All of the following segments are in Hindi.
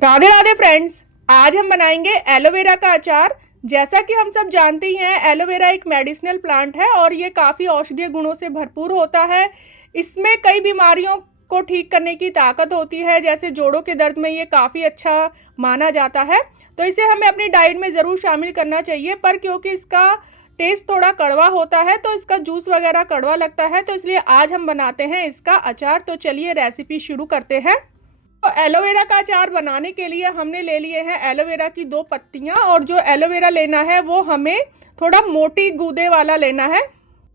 राधे राधे फ्रेंड्स। आज हम बनाएंगे एलोवेरा का अचार। जैसा कि हम सब जानते ही हैं, एलोवेरा एक मेडिसिनल प्लांट है और ये काफ़ी औषधीय गुणों से भरपूर होता है। इसमें कई बीमारियों को ठीक करने की ताकत होती है, जैसे जोड़ों के दर्द में ये काफ़ी अच्छा माना जाता है। तो इसे हमें अपनी डाइट में ज़रूर शामिल करना चाहिए, पर क्योंकि इसका टेस्ट थोड़ा कड़वा होता है तो इसका जूस वगैरह कड़वा लगता है, तो इसलिए आज हम बनाते हैं इसका अचार। तो चलिए रेसिपी शुरू करते हैं। तो एलोवेरा का अचार बनाने के लिए हमने ले लिए हैं एलोवेरा की 2 पत्तियां, और जो एलोवेरा लेना है वो हमें थोड़ा मोटी गूदे वाला लेना है,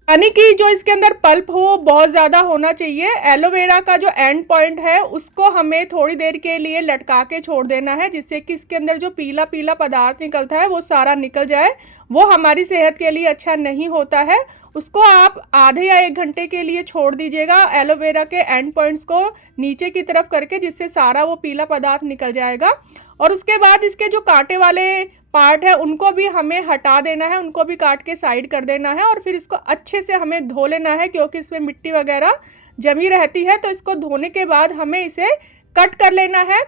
यानी कि जो इसके अंदर पल्प हो बहुत ज़्यादा होना चाहिए। एलोवेरा का जो एंड पॉइंट है उसको हमें थोड़ी देर के लिए लटका के छोड़ देना है, जिससे कि इसके अंदर जो पीला पीला पदार्थ निकलता है वो सारा निकल जाए। वो हमारी सेहत के लिए अच्छा नहीं होता है। उसको आप आधे या 1 घंटे के लिए छोड़ दीजिएगा, एलोवेरा के एंड पॉइंट्स को नीचे की तरफ करके, जिससे सारा वो पीला पदार्थ निकल जाएगा। और उसके बाद इसके जो कांटे वाले पार्ट है उनको भी हमें हटा देना है, उनको भी काट के साइड कर देना है। और फिर इसको अच्छे से हमें धो लेना है, क्योंकि इसमें मिट्टी वगैरह जमी रहती है। तो इसको धोने के बाद हमें इसे कट कर लेना है।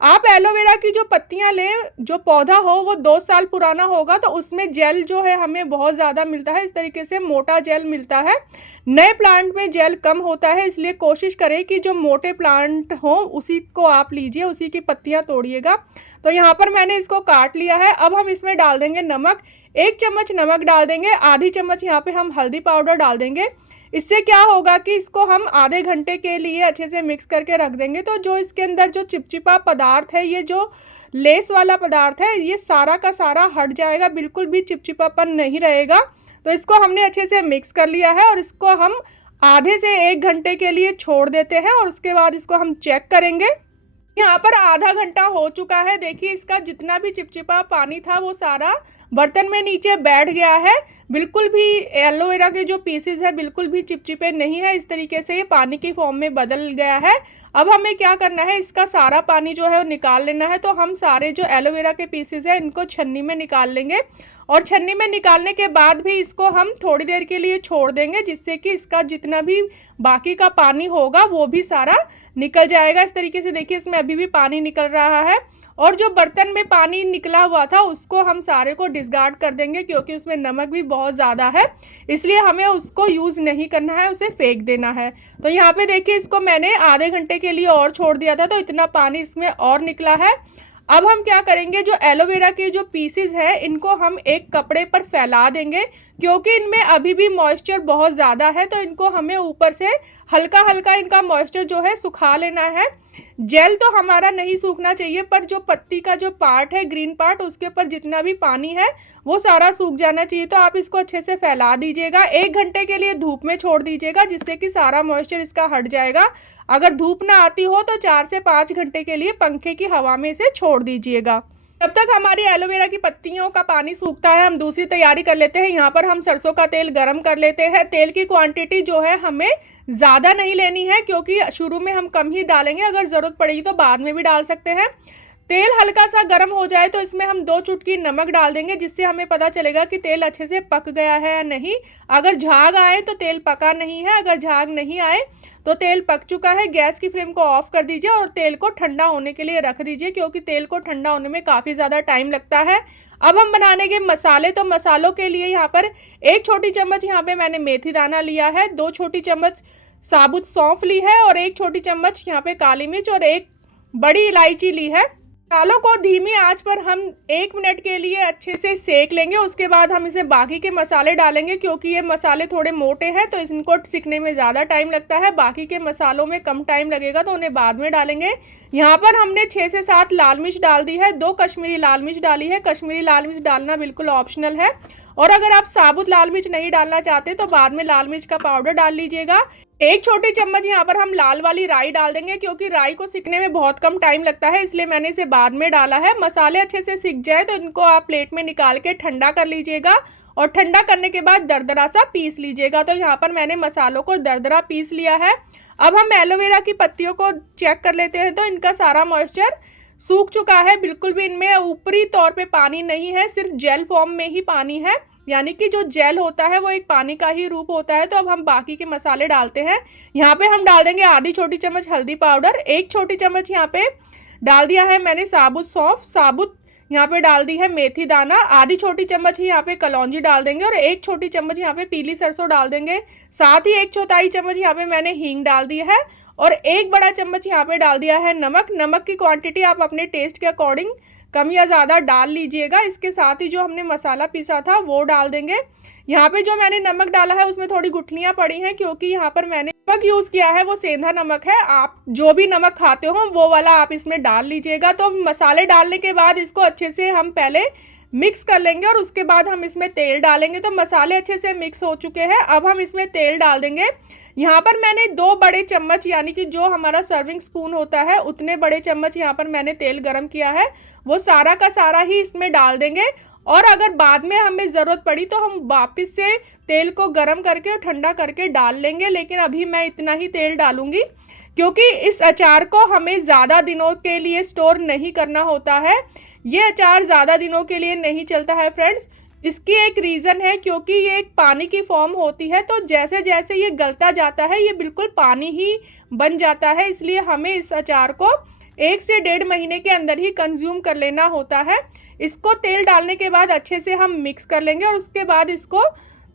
आप एलोवेरा की जो पत्तियां लें, जो पौधा हो वो 2 साल पुराना होगा, तो उसमें जेल जो है हमें बहुत ज़्यादा मिलता है। इस तरीके से मोटा जेल मिलता है। नए प्लांट में जेल कम होता है, इसलिए कोशिश करें कि जो मोटे प्लांट हो उसी को आप लीजिए, उसी की पत्तियां तोड़िएगा। तो यहाँ पर मैंने इसको काट लिया है। अब हम इसमें डाल देंगे नमक। 1 चम्मच नमक डाल देंगे। आधी चम्मच यहाँ पे हम हल्दी पाउडर डाल देंगे। इससे क्या होगा कि इसको हम आधे घंटे के लिए अच्छे से मिक्स करके रख देंगे। तो जो इसके अंदर जो चिपचिपा पदार्थ है, ये जो लेस वाला पदार्थ है, ये सारा का सारा हट जाएगा, बिल्कुल भी चिपचिपापन नहीं रहेगा। तो इसको हमने अच्छे से मिक्स कर लिया है और इसको हम आधे से 1 घंटे के लिए छोड़ देते हैं। और उसके बाद इसको हम चेक करेंगे। यहाँ पर आधा घंटा हो चुका है। देखिए, इसका जितना भी चिपचिपा पानी था वो सारा बर्तन में नीचे बैठ गया है। बिल्कुल भी एलोवेरा के जो पीसेस है बिल्कुल भी चिपचिपे नहीं है। इस तरीके से ये पानी की फॉर्म में बदल गया है। अब हमें क्या करना है, इसका सारा पानी जो है वो निकाल लेना है। तो हम सारे जो एलोवेरा के पीसेस है इनको छन्नी में निकाल लेंगे, और छन्नी में निकालने के बाद भी इसको हम थोड़ी देर के लिए छोड़ देंगे, जिससे कि इसका जितना भी बाकी का पानी होगा वो भी सारा निकल जाएगा। इस तरीके से देखिए, इसमें अभी भी पानी निकल रहा है। और जो बर्तन में पानी निकला हुआ था उसको हम सारे को डिस्कार्ड कर देंगे, क्योंकि उसमें नमक भी बहुत ज़्यादा है, इसलिए हमें उसको यूज़ नहीं करना है, उसे फेंक देना है। तो यहाँ पे देखिए, इसको मैंने आधे घंटे के लिए और छोड़ दिया था, तो इतना पानी इसमें और निकला है। अब हम क्या करेंगे, जो एलोवेरा के जो पीसेस है इनको हम एक कपड़े पर फैला देंगे, क्योंकि इनमें अभी भी मॉइस्चर बहुत ज़्यादा है। तो इनको हमें ऊपर से हल्का हल्का इनका मॉइस्चर जो है सुखा लेना है। जेल तो हमारा नहीं सूखना चाहिए, पर जो पत्ती का जो पार्ट है, ग्रीन पार्ट, उसके ऊपर जितना भी पानी है वो सारा सूख जाना चाहिए। तो आप इसको अच्छे से फैला दीजिएगा। 1 घंटे के लिए धूप में छोड़ दीजिएगा, जिससे कि सारा मॉइस्चर इसका हट जाएगा। अगर धूप ना आती हो तो 4 से 5 घंटे के लिए पंखे की हवा में इसे छोड़ दीजिएगा। तब तक हमारी एलोवेरा की पत्तियों का पानी सूखता है, हम दूसरी तैयारी कर लेते हैं। यहाँ पर हम सरसों का तेल गरम कर लेते हैं। तेल की क्वांटिटी जो है हमें ज़्यादा नहीं लेनी है, क्योंकि शुरू में हम कम ही डालेंगे, अगर ज़रूरत पड़ेगी तो बाद में भी डाल सकते हैं। तेल हल्का सा गर्म हो जाए तो इसमें हम 2 चुटकी नमक डाल देंगे, जिससे हमें पता चलेगा कि तेल अच्छे से पक गया है या नहीं। अगर झाग आए तो तेल पका नहीं है, अगर झाग नहीं आए तो तेल पक चुका है। गैस की फ्लेम को ऑफ कर दीजिए और तेल को ठंडा होने के लिए रख दीजिए, क्योंकि तेल को ठंडा होने में काफ़ी ज़्यादा टाइम लगता है। अब हम बनाने के मसाले, तो मसालों के लिए यहाँ पर 1 छोटी चम्मच यहाँ पे मैंने मेथी दाना लिया है, 2 छोटी चम्मच साबुत सौंफ ली है, और 1 छोटी चम्मच यहाँ पे काली मिर्च और 1 बड़ी इलायची ली है। मसालों को धीमी आंच पर हम 1 मिनट के लिए अच्छे से सेक लेंगे। उसके बाद हम इसे बाकी के मसाले डालेंगे, क्योंकि ये मसाले थोड़े मोटे हैं तो इनको सीखने में ज़्यादा टाइम लगता है। बाकी के मसालों में कम टाइम लगेगा, तो उन्हें बाद में डालेंगे। यहाँ पर हमने 6 से 7 लाल मिर्च डाल दी है, 2 कश्मीरी लाल मिर्च डाली है। कश्मीरी लाल मिर्च डालना बिल्कुल ऑप्शनल है, और अगर आप साबुत लाल मिर्च नहीं डालना चाहते तो बाद में लाल मिर्च का पाउडर डाल लीजिएगा। 1 छोटी चम्मच यहाँ पर हम लाल वाली राई डाल देंगे, क्योंकि राई को सीखने में बहुत कम टाइम लगता है, इसलिए मैंने इसे बाद में डाला है। मसाले अच्छे से सीख जाए तो इनको आप प्लेट में निकाल के ठंडा कर लीजिएगा, और ठंडा करने के बाद दरदरा सा पीस लीजिएगा। तो यहाँ पर मैंने मसालों को दरदरा पीस लिया है। अब हम एलोवेरा की पत्तियों को चेक कर लेते हैं, तो इनका सारा मॉइस्चर सूख चुका है। बिल्कुल भी इनमें ऊपरी तौर पे पानी नहीं है, सिर्फ जेल फॉर्म में ही पानी है, यानी कि जो जेल होता है वो एक पानी का ही रूप होता है। तो अब हम बाकी के मसाले डालते हैं। यहाँ पे हम डाल देंगे आधी छोटी चम्मच हल्दी पाउडर, 1 छोटी चम्मच यहाँ पे डाल दिया है मैंने साबुत सौंफ, साबुत यहाँ पे डाल दी है मेथी दाना, आधी छोटी चम्मच ही यहाँ पे कलौंजी डाल देंगे और 1 छोटी चम्मच यहाँ पे पीली सरसों डाल देंगे। साथ ही 1/4 चम्मच यहाँ पे मैंने हींग डाल दी है और 1 बड़ा चम्मच यहाँ पे डाल दिया है नमक। नमक की क्वांटिटी आप अपने टेस्ट के अकॉर्डिंग कम या ज़्यादा डाल लीजिएगा। इसके साथ ही जो हमने मसाला पीसा था वो डाल देंगे। यहाँ पे जो मैंने नमक डाला है उसमें थोड़ी गुठलियाँ पड़ी हैं क्योंकि यहाँ पर मैंने नमक यूज़ किया है वो सेंधा नमक है। आप जो भी नमक खाते हो वो वाला आप इसमें डाल लीजिएगा। तो मसाले डालने के बाद इसको अच्छे से हम पहले मिक्स कर लेंगे और उसके बाद हम इसमें तेल डालेंगे। तो मसाले अच्छे से मिक्स हो चुके हैं, अब हम इसमें तेल डाल देंगे। यहाँ पर मैंने 2 बड़े चम्मच यानी कि जो हमारा सर्विंग स्पून होता है उतने बड़े चम्मच यहाँ पर मैंने तेल गरम किया है, वो सारा का सारा ही इसमें डाल देंगे। और अगर बाद में हमें ज़रूरत पड़ी तो हम वापस से तेल को गरम करके और ठंडा करके डाल लेंगे, लेकिन अभी मैं इतना ही तेल डालूंगी क्योंकि इस अचार को हमें ज़्यादा दिनों के लिए स्टोर नहीं करना होता है। ये अचार ज़्यादा दिनों के लिए नहीं चलता है फ्रेंड्स। इसकी एक रीज़न है क्योंकि ये एक पानी की फॉर्म होती है, तो जैसे जैसे ये गलता जाता है ये बिल्कुल पानी ही बन जाता है। इसलिए हमें इस अचार को 1 से 1.5 महीने के अंदर ही कंज्यूम कर लेना होता है। इसको तेल डालने के बाद अच्छे से हम मिक्स कर लेंगे और उसके बाद इसको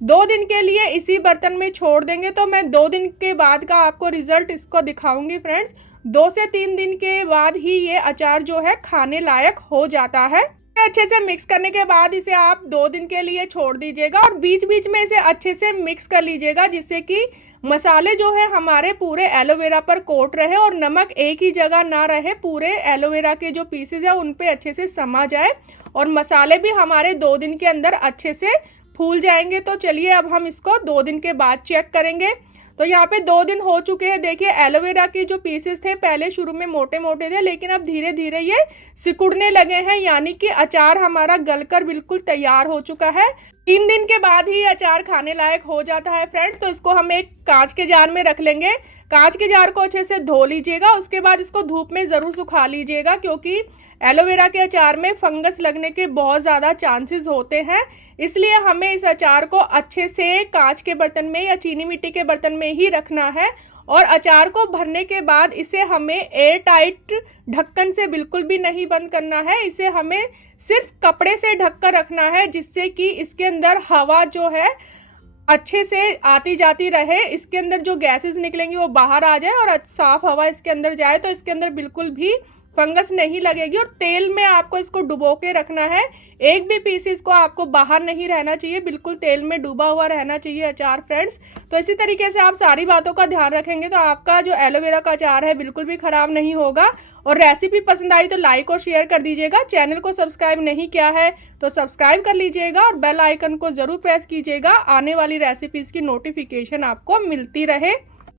2 दिन के लिए इसी बर्तन में छोड़ देंगे। तो मैं 2 दिन के बाद का आपको रिज़ल्ट इसको दिखाऊंगी फ्रेंड्स। 2 से 3 दिन के बाद ही ये अचार जो है खाने लायक हो जाता है। अच्छे से मिक्स करने के बाद इसे आप 2 दिन के लिए छोड़ दीजिएगा और बीच बीच में इसे अच्छे से मिक्स कर लीजिएगा जिससे कि मसाले जो है हमारे पूरे एलोवेरा पर कोट रहे और नमक एक ही जगह ना रहे, पूरे एलोवेरा के जो पीसेज है उन पे अच्छे से समा जाए और मसाले भी हमारे 2 दिन के अंदर अच्छे से फूल जाएंगे। तो चलिए अब हम इसको 2 दिन के बाद चेक करेंगे। तो यहाँ पे 2 दिन हो चुके हैं। देखिए एलोवेरा के जो पीसेस थे पहले शुरू में मोटे मोटे थे, लेकिन अब धीरे धीरे ये सिकुड़ने लगे हैं, यानी कि अचार हमारा गलकर बिल्कुल तैयार हो चुका है। 3 दिन के बाद ही अचार खाने लायक हो जाता है फ्रेंड्स। तो इसको हम एक कांच के जार में रख लेंगे। कांच के जार को अच्छे से धो लीजिएगा, उसके बाद इसको धूप में ज़रूर सुखा लीजिएगा क्योंकि एलोवेरा के अचार में फंगस लगने के बहुत ज़्यादा चांसेस होते हैं। इसलिए हमें इस अचार को अच्छे से कांच के बर्तन में या चीनी मिट्टी के बर्तन में ही रखना है और अचार को भरने के बाद इसे हमें एयर टाइट ढक्कन से बिल्कुल भी नहीं बंद करना है। इसे हमें सिर्फ कपड़े से ढक कर रखना है जिससे कि इसके अंदर हवा जो है अच्छे से आती जाती रहे, इसके अंदर जो गैसेस निकलेंगी वो बाहर आ जाए और साफ़ हवा इसके अंदर जाए, तो इसके अंदर बिल्कुल भी फंगस नहीं लगेगी। और तेल में आपको इसको डुबो के रखना है, एक भी पीसेस को आपको बाहर नहीं रहना चाहिए, बिल्कुल तेल में डूबा हुआ रहना चाहिए अचार फ्रेंड्स। तो इसी तरीके से आप सारी बातों का ध्यान रखेंगे तो आपका जो एलोवेरा का अचार है बिल्कुल भी ख़राब नहीं होगा। और रेसिपी पसंद आई तो लाइक और शेयर कर दीजिएगा। चैनल को सब्सक्राइब नहीं किया है तो सब्सक्राइब कर लीजिएगा और बेल आइकन को ज़रूर प्रेस कीजिएगा, आने वाली रेसिपीज़ की नोटिफिकेशन आपको मिलती रहे।